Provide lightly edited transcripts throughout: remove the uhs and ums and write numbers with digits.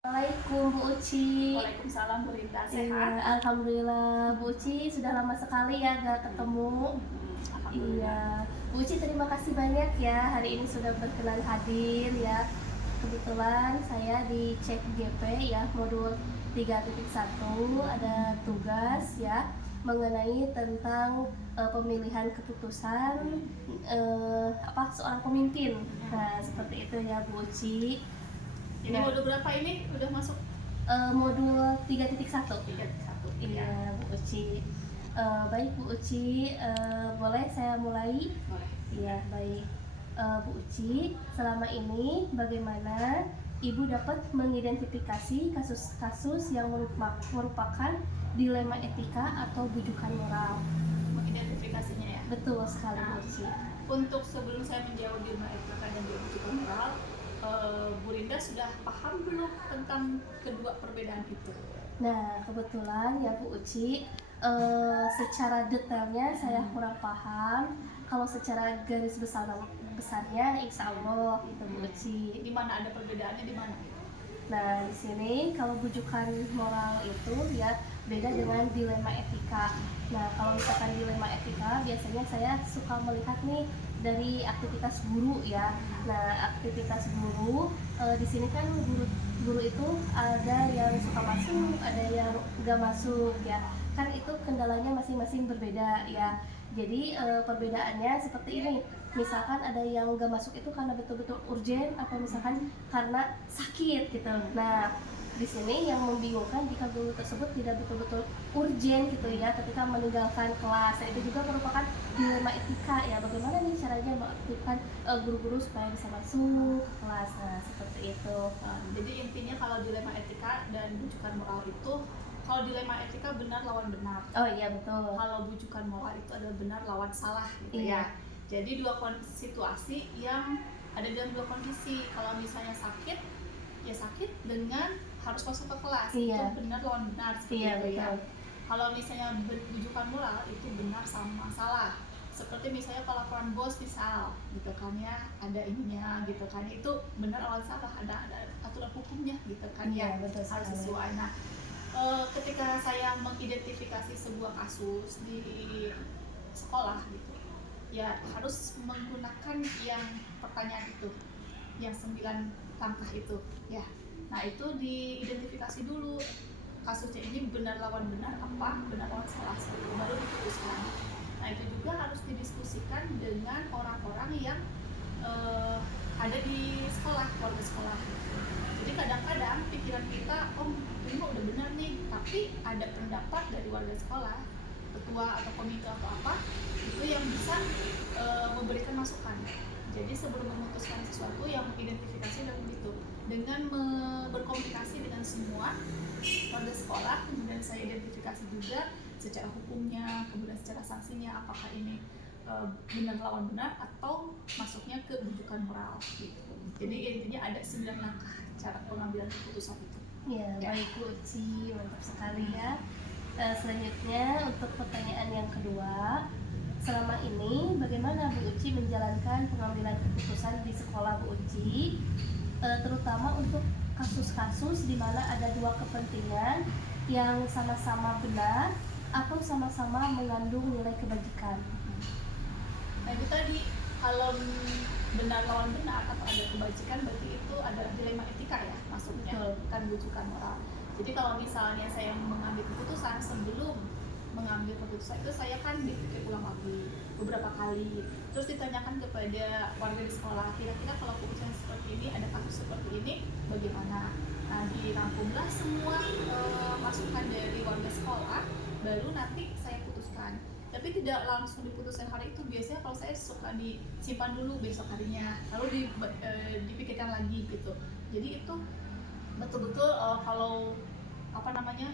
Assalamualaikum Bu Uci. Waalaikumsalam Bu Rinda, Iya, sehat? alhamdulillah Bu Uci sudah lama sekali ya gak ketemu. Alhamdulillah. Iya, Bu Uci terima kasih banyak ya hari ini sudah berkenan hadir ya. Kebetulan saya di cek GP ya modul 3.1 ada tugas ya mengenai tentang pemilihan keputusan seorang pemimpin. Nah, seperti itu ya Bu Uci. Ini Nah, modul berapa ini? Udah masuk modul 3.1. 3.1. Iya, Bu Uci. Baik Bu Uci, boleh saya mulai? Boleh. Iya, baik. Bu Uci, selama ini bagaimana Ibu dapat mengidentifikasi kasus-kasus yang merupakan dilema etika atau bujukan moral? Mengidentifikasinya ya. Betul sekali Bu Uci. Untuk sebelum saya menjawab dilema etika dan bujukan moral, Bu Rinda sudah paham belum tentang kedua perbedaan itu? Nah, kebetulan ya Bu Uci, secara detailnya saya kurang paham. Kalau secara garis besarnya, insya Allah itu Bu Uci. Di mana ada perbedaannya di mana? Nah, di sini kalau bujukan moral itu ya beda dengan dilema etika. Nah, kalau misalkan dilema etika, biasanya saya suka melihat nih dari aktivitas guru ya. Nah, aktivitas guru di sini kan guru itu ada yang suka masuk, ada yang nggak masuk ya. Kan itu kendalanya masing-masing berbeda ya. Jadi perbedaannya seperti ini. Misalkan ada yang nggak masuk itu karena betul-betul urgent atau misalkan karena sakit gitu. Nah, di sini yang membingungkan jika guru tersebut tidak betul-betul urgent gitu ya ketika meninggalkan kelas. Nah, itu juga merupakan dilema etika ya. Bagaimana nih caranya mengaktifkan guru-guru supaya bisa masuk ke kelas. Nah, seperti itu. Jadi intinya kalau dilema etika dan bujukan moral itu, kalau dilema etika benar lawan benar. Oh iya betul. Kalau bujukan moral itu adalah benar lawan salah gitu Iya. ya. Jadi dua situasi yang ada dalam dua kondisi. Kalau misalnya sakit, ya sakit dengan harus masuk ke kelas. Iya. Itu benar lawan benar seperti Iya itu ya. betul. Kalau misalnya bujukan moral itu benar sama salah. Seperti misalnya kalau laporan bos misal gitu kan ya, ada ininya gitu kan, itu benar lawan salah, ada aturan hukumnya gitu kan Iya, ya, betul harus sekali. sesuai. Nah, ketika saya mengidentifikasi sebuah kasus di sekolah gitu, ya harus menggunakan yang pertanyaan itu, yang 9 langkah itu ya. Nah, itu diidentifikasi dulu kasusnya ini benar lawan benar apa benar lawan salah, baru diputuskan. Nah, itu juga harus didiskusikan dengan orang-orang yang ada di sekolah, keluarga sekolah. Jadi kadang-kadang pikiran kita, oh ini mah udah benar nih, tapi ada pendapat dari warga sekolah, ketua atau komite atau apa, itu yang bisa memberikan masukan. Jadi sebelum memutuskan sesuatu, yang mengidentifikasi dan begitu dengan berkomunikasi dengan semua warga sekolah, kemudian saya identifikasi juga secara hukumnya, kemudian secara sanksinya, apakah ini benar lawan benar atau masuknya ke bujukan moral gitu. Jadi intinya ada 9 langkah cara pengambilan keputusan itu. Ya, baik Bu Uci, mantap sekali ya. Selanjutnya untuk pertanyaan yang kedua, selama ini bagaimana Bu Uci menjalankan pengambilan keputusan di sekolah Bu Uci, terutama untuk kasus-kasus di mana ada dua kepentingan yang sama-sama benar atau sama-sama mengandung nilai kebajikan. Nah, itu tadi kalau benar lawan benar atau ada kebajikan, berarti itu adalah dilema etika ya masuknya, bukan bujukan moral. Jadi kalau misalnya saya mengambil keputusan, sebelum mengambil keputusan itu saya kan dipikir ulang lagi beberapa kali, terus ditanyakan kepada warga di sekolah, kira-kira kalau keputusan seperti ini, ada kasus seperti ini, bagaimana. Nah, dirangkumlah semua masukan dari warga sekolah, baru nanti saya putuskan. Tapi tidak langsung diputuskan hari itu, biasanya kalau saya suka disimpan dulu besok harinya, lalu dipikirkan lagi gitu. Jadi itu betul-betul kalau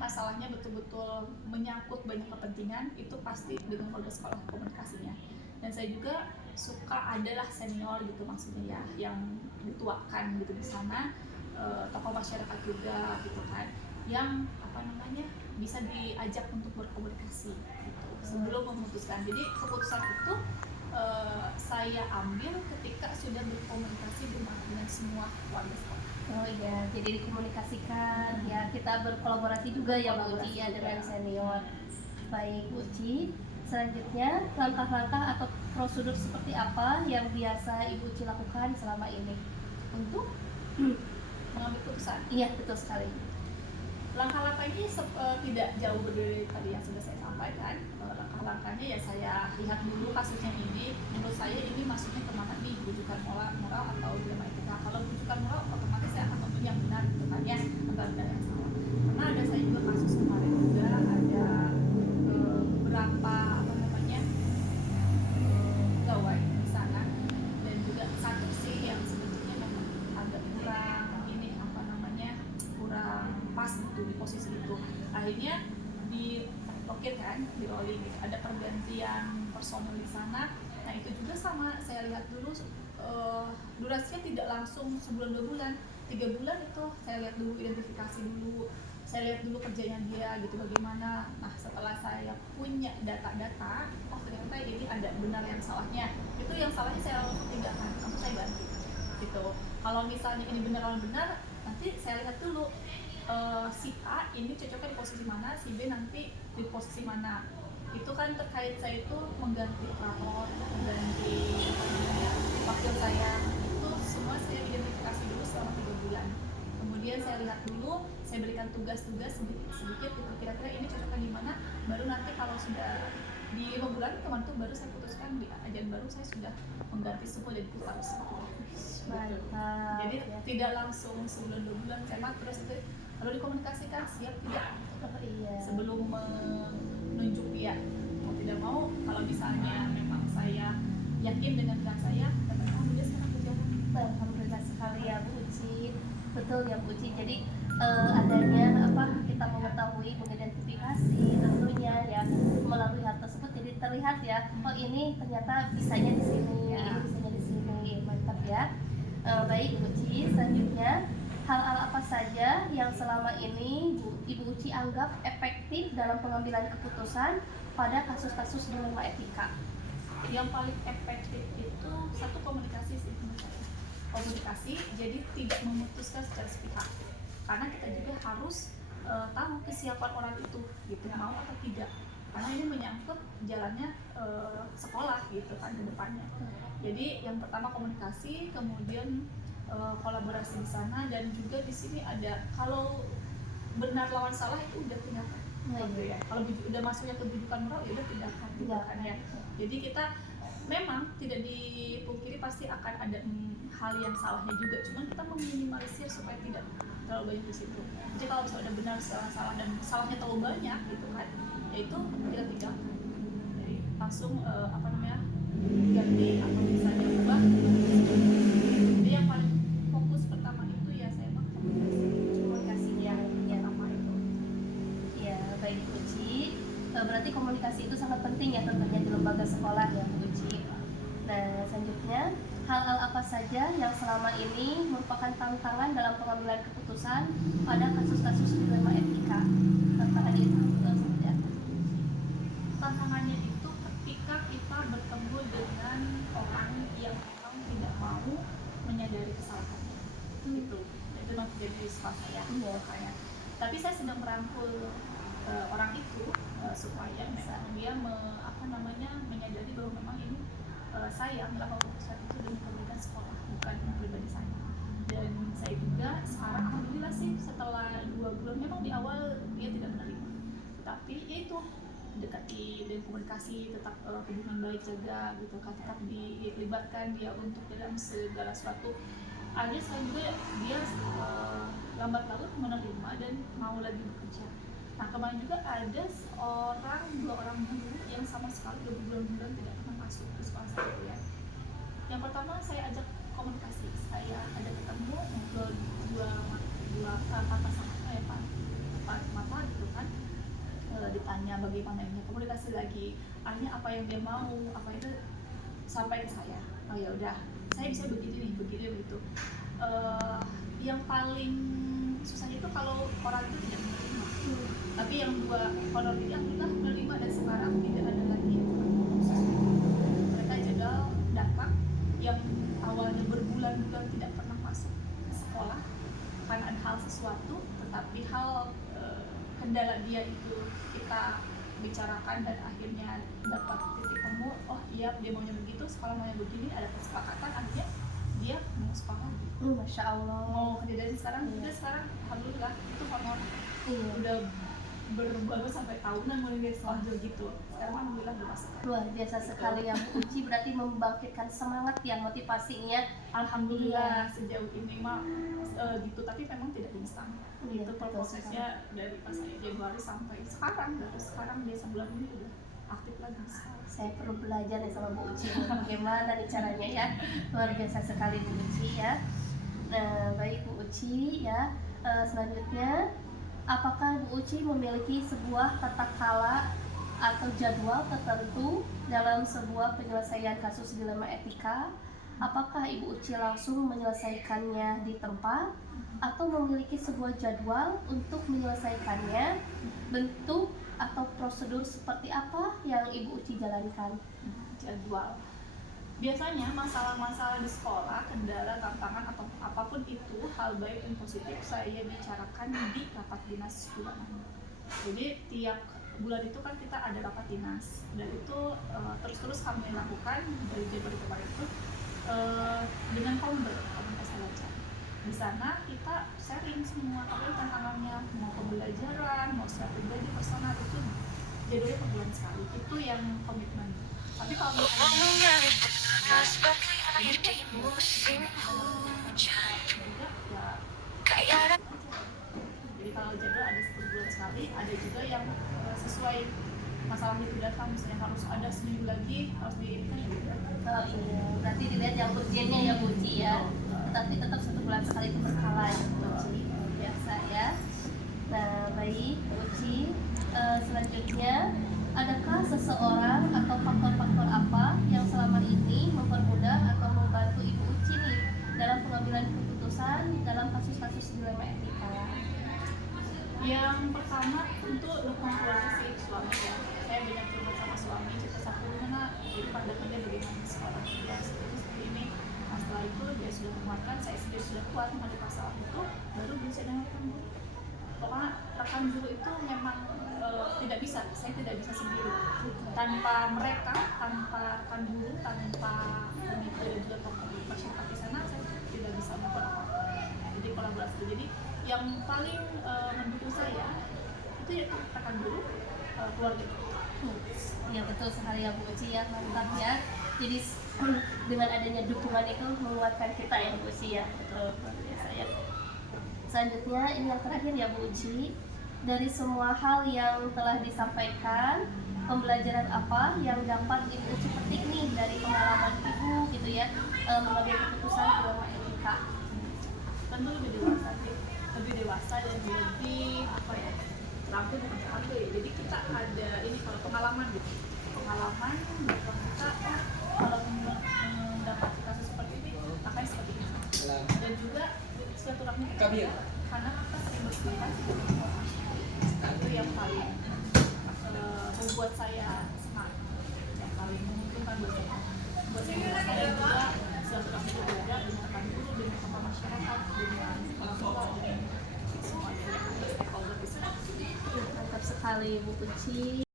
masalahnya betul-betul menyangkut banyak kepentingan, itu pasti dengan warga sekolah komunikasinya. Dan saya juga suka adalah senior gitu, maksudnya ya, yang dituakan gitu di sana, tokoh masyarakat juga gitu kan, yang bisa diajak untuk berkomunikasi gitu sebelum memutuskan. Jadi keputusan itu saya ambil ketika sudah berkomunikasi dengan semua warga sekolah. Oh iya, jadi dikomunikasikan ya, kita berkolaborasi juga ya Bu Uci ya dengan senior. Baik Bu Uci, selanjutnya langkah-langkah atau prosedur seperti apa yang biasa Ibu Uci lakukan selama ini untuk mengambil keputusan. iya betul sekali. Langkah-langkahnya tidak jauh berbeda dari tadi yang sudah saya sampaikan. Langkah-langkahnya ya saya lihat dulu kasusnya ini, menurut saya ini masuknya kemana nih, bujukan moral atau dilema etika. Kalau bujukan moral otomatis saya akan memilih yang benar gitu kan ya, atau ada yang salah. Karena ada saya juga kasus kemarin juga ada beberapa apa namanya pegawai di sana, dan juga satu sih yang sebetulnya memang agak kurang ini apa namanya kurang pas gitu di posisi itu, akhirnya di blokir kan, di rolling gitu. Ada pergantian personel di sana. Nah itu juga sama, saya lihat dulu durasinya tidak langsung sebulan 2 bulan, 3 bulan itu saya lihat dulu, identifikasi dulu, saya lihat dulu kerjanya dia gitu bagaimana. Nah setelah saya punya data-data, oh ternyata ini ada benar yang salahnya, itu yang salahnya saya langsung tinggalkan, langsung saya ganti gitu. Kalau misalnya ini benar, nanti saya lihat dulu si A ini cocoknya di posisi mana, si B nanti di posisi mana. Itu kan terkait saya itu mengganti operator, mengganti wakil saya, itu semua saya identifikasi dulu selama 3 bulan. Kemudian saya lihat dulu, saya berikan tugas-tugas sedikit gitu, kira-kira ini cocoknya di mana. Baru nanti kalau sudah di 5 bulan kemarin tuh baru saya putuskan, di ajan baru saya sudah mengganti semua jadi harus. Mantap. Jadi ya. tidak langsung sebulan 2 bulan, saya terus itu kalau dikomunikasikan siap tidak Iya. sebelum menunjuk dia, mau tidak mau. Kalau misalnya memang saya yakin dengan pilihan saya, katakan dia sekarang berjalan. Alhamdulillah sekali ya Bu Uci, betul ya Bu Uci. Jadi adanya apa kita mengetahui, mengidentifikasi tentunya ya melalui hal tersebut, jadi terlihat ya, oh ini ternyata bisanya di sini, Ya. ini bisanya di sini, mantap ya. Baik Bu Uci, selanjutnya hal-hal apa saja yang selama ini Ibu Uci anggap efektif dalam pengambilan keputusan pada kasus-kasus dilema etika? Yang paling efektif itu satu, komunikasi sih menurut saya. Komunikasi, jadi tidak memutuskan secara sepihak, karena kita juga harus tahu kesiapan orang itu gitu, mau atau tidak, karena ini menyangkut jalannya sekolah gitu kan ke depannya. Jadi yang pertama komunikasi, kemudian kolaborasi di sana, dan juga di sini ada kalau benar lawan salah itu udah tindakan. Ya. Kalau udah masuknya ke bujukan moral ya udah tindakan ya. Jadi kita memang tidak dipungkiri pasti akan ada hal yang salahnya juga, cuman kita meminimalisir supaya tidak terlalu banyak di situ. Jadi kalau misalnya udah benar salah dan salahnya terlalu banyak gitu kan, ya itu kita tinggalkan. Jadi langsung apa namanya ganti atau misalnya ubah. Jadi yang paling fokus pertama itu ya saya mah komunikasi yang pertama itu. Ya, baik Bu Uci. Berarti komunikasi itu sangat penting ya tentunya di lembaga sekolah ya Bu Uci. Nah, selanjutnya hal-hal apa saja yang selama ini merupakan tantangan dalam pengambilan keputusan pada kasus-kasus dilema etika? Tantangan itu seperti apa? Tantangannya itu ketika kita bertemu dengan orang yang memang tidak mau menyadari kesalahannya. Itu memang jadi sifat saya makanya. Tapi saya sedang merangkul orang itu supaya memang dia menyadari bahwa memang ini saya melakukan keputusan itu demi kebaikan sekolah, bukan pribadi saya. Dan saya juga sekarang alhamdulillah sih setelah 2 bulan, memang di awal dia tidak menerima, tetapi ya itu dekati dan komunikasi, tetap hubungan baik jaga gitu kan, tetap dilibatkan dia untuk dalam segala sesuatu. Akhirnya sekarang juga dia lambat laun menerima dan mau lagi bekerja. Nah kemarin juga ada 2 orang guru yang sama sekali 2 bulan tidak pernah masuk ke sekolah saya ya. Yang pertama saya ajak komunikasi, saya ada ketemu ngobrol dua patah sama empat mata gitu kan, ditanya bagaimana ini, komunikasi lagi, akhirnya apa yang dia mau, apa itu sampai ke saya. Oh ya udah, saya bisa begini begitu. Yang paling susah itu kalau orang itu tidak menerima. Tapi yang 2 honor ini alhamdulillah menerima, dan sekarang tidak ada lagi khusus. Mereka datang yang awalnya berbulan-bulan tidak pernah masuk ke sekolah, sesuatu, tetapi hal kendala dia itu kita bicarakan dan akhirnya dapat titik temu, oh iya dia maunya begitu, sekolah maunya begini, ada kesepakatan, akhirnya dia mau sekolah lagi. Masya Allah. Mau kejadian sekarang juga sekarang alhamdulillah itu honor udah berbagus sampai tahunan mulai dari sekolah gitu. Sekarang alhamdulillah udah masuk. Luar biasa sekali ya Bu Uci, berarti membangkitkan semangat yang motivasinya. Alhamdulillah sejauh ini mah gitu, tapi memang tidak instan. Iya, Itu betul prosesnya dari pas saya Januari sampai sekarang, baru sekarang dia sebulan ini udah aktif lagi. Saya perlu belajar ya sama Bu Uci bagaimana nih caranya ya. Luar biasa sekali Bu Uci ya. Baik Bu Uci ya. Selanjutnya, apakah Bu Uci memiliki sebuah tata kala atau jadwal tertentu dalam sebuah penyelesaian kasus dilema etika? Apakah Ibu Uci langsung menyelesaikannya di tempat atau memiliki sebuah jadwal untuk menyelesaikannya? Bentuk atau prosedur seperti apa yang Ibu Uci jalankan? Jadwal. Biasanya masalah-masalah di sekolah, kendala, tantangan atau apapun itu, hal baik dan positif saya bicarakan di rapat dinas bulanan. Jadi tiap bulan itu kan kita ada rapat dinas, dan itu terus-terus kami lakukan dari Januari kemarin itu dengan founder komunitas baca. Di sana kita sharing semua apa tantangannya, mau pembelajaran, mau strategi personal, itu jadwalnya per bulan sekali. Itu yang komitmen. Tapi kalau misalnya jadi kalau jadwal ada 10 bulan sekali, ada juga yang sesuai masalah itu datang, misalnya harus ada seminggu lagi, harus diinginkan juga. Oh iya, berarti dilihat yang urgennya ya Bu Uci ya. Tetapi tetap 1 bulan sekali itu berkala ya Bu Uci. Biasa ya. Nah baik Bu Uci, selanjutnya, adakah seseorang atau faktor-faktor apa yang selama ini mempermudah atau membantu Ibu Uci nih dalam pengambilan keputusan dalam kasus-kasus dilema etika? Yang pertama tentu dukungan keluarga sih, suami ya. Saya banyak curhat sama suami, cerita sama gimana jadi pandangannya bagaimana sekolah ya seperti ini. Nah, setelah itu dia sudah menguatkan, saya sendiri sudah kuat menghadapi masalah itu, baru bisa dengan rekan guru. Pokoknya rekan guru itu memang tidak bisa, saya tidak bisa sendiri. Tanpa mereka, tanpa rekan guru, tanpa komite dan juga tokoh masyarakat di sana, saya tidak bisa melakukan apa-apa. Jadi kolaborasi. Jadi yang paling mendukung saya itu ya rekan guru, keluarga. Ya betul sekali ya Bu Uci ya, mantap ya. Jadi dengan adanya dukungan itu menguatkan kita ya Bu Uci ya. Betul, luar biasa ya. Selanjutnya ini yang terakhir ya Bu Uci. Dari semua hal yang telah disampaikan, pembelajaran apa yang dapat Ibu Uci petik nih dari pengalaman Ibu gitu ya, mengambil keputusan dilema etika? Tentu lebih dewasa dan lebih apa ya, terampil bukan terampil ya. Jadi kita ada ini kalau pengalaman gitu, pengalaman bahwa kita kalau mendapat kasus seperti ini makanya seperti ini, dan juga suatu rahmi karena kita sering bersemangat itu yang paling membuat saya semangat, yang paling menguntungkan buat saya juga suatu rahmi berbeda dengan rekan guru, dengan tokoh masyarakat, dengan orang tua, dengan semua stakeholder di sini. Mantap sekali Bu Uci.